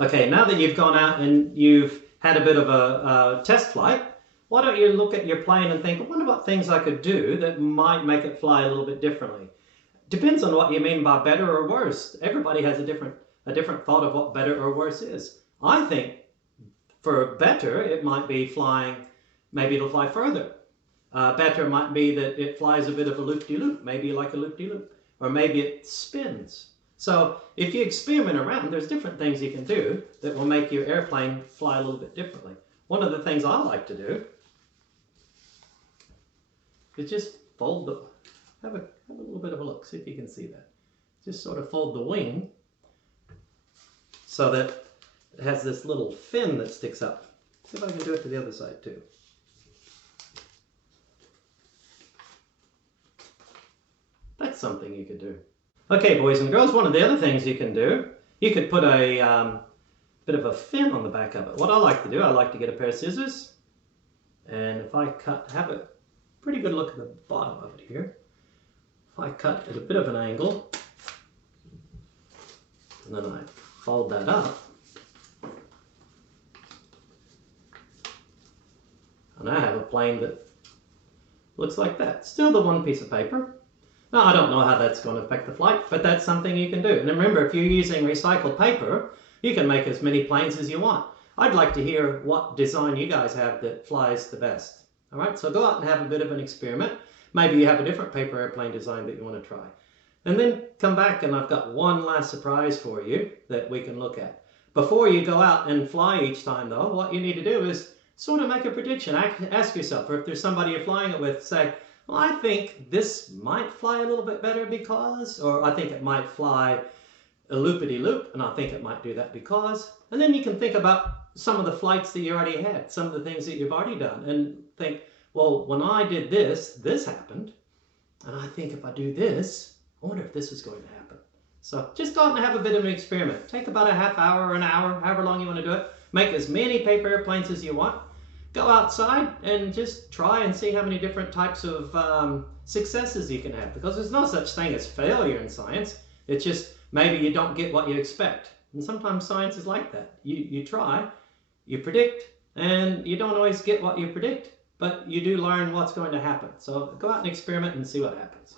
Okay, now that you've gone out and you've had a bit of a test flight, why don't you look at your plane and think, I wonder what things I could do that might make it fly a little bit differently. Depends on what you mean by better or worse. Everybody has a different thought of what better or worse is. I think for better, it might be flying, maybe it'll fly further. Better might be that it flies a bit of a loop-de-loop, maybe like a loop-de-loop, or maybe it spins. So if you experiment around, there's different things you can do that will make your airplane fly a little bit differently. One of the things I like to do is just fold the, have a little bit of a look, see if you can see that. Just sort of fold the wing so that it has this little fin that sticks up. See if I can do it to the other side too. That's something you could do. Okay, boys and girls, one of the other things you can do, you could put a bit of a fin on the back of it. What I like to do, I like to get a pair of scissors, and if I have a pretty good look at the bottom of it here. If I cut at a bit of an angle, and then I fold that up, and I have a plane that looks like that. Still the one piece of paper. Now, I don't know how that's going to affect the flight, but that's something you can do. And remember, if you're using recycled paper, you can make as many planes as you want. I'd like to hear what design you guys have that flies the best. All right, so go out and have a bit of an experiment. Maybe you have a different paper airplane design that you want to try. And then come back, and I've got one last surprise for you that we can look at. Before you go out and fly each time, though, what you need to do is sort of make a prediction. Ask yourself, or if there's somebody you're flying it with, say, well, I think this might fly a little bit better because, or I think it might fly a loopity-loop, and I think it might do that because. And then you can think about some of the flights that you already had, some of the things that you've already done, and think, well, when I did this, this happened, and I think if I do this, I wonder if this is going to happen. So just go out and have a bit of an experiment. Take about a half hour or an hour, however long you want to do it. Make as many paper airplanes as you want. Go outside and just try and see how many different types of successes you can have, because there's no such thing as failure in science. It's just maybe you don't get what you expect. And sometimes science is like that. You try, you predict, and you don't always get what you predict, but you do learn what's going to happen. So go out and experiment and see what happens.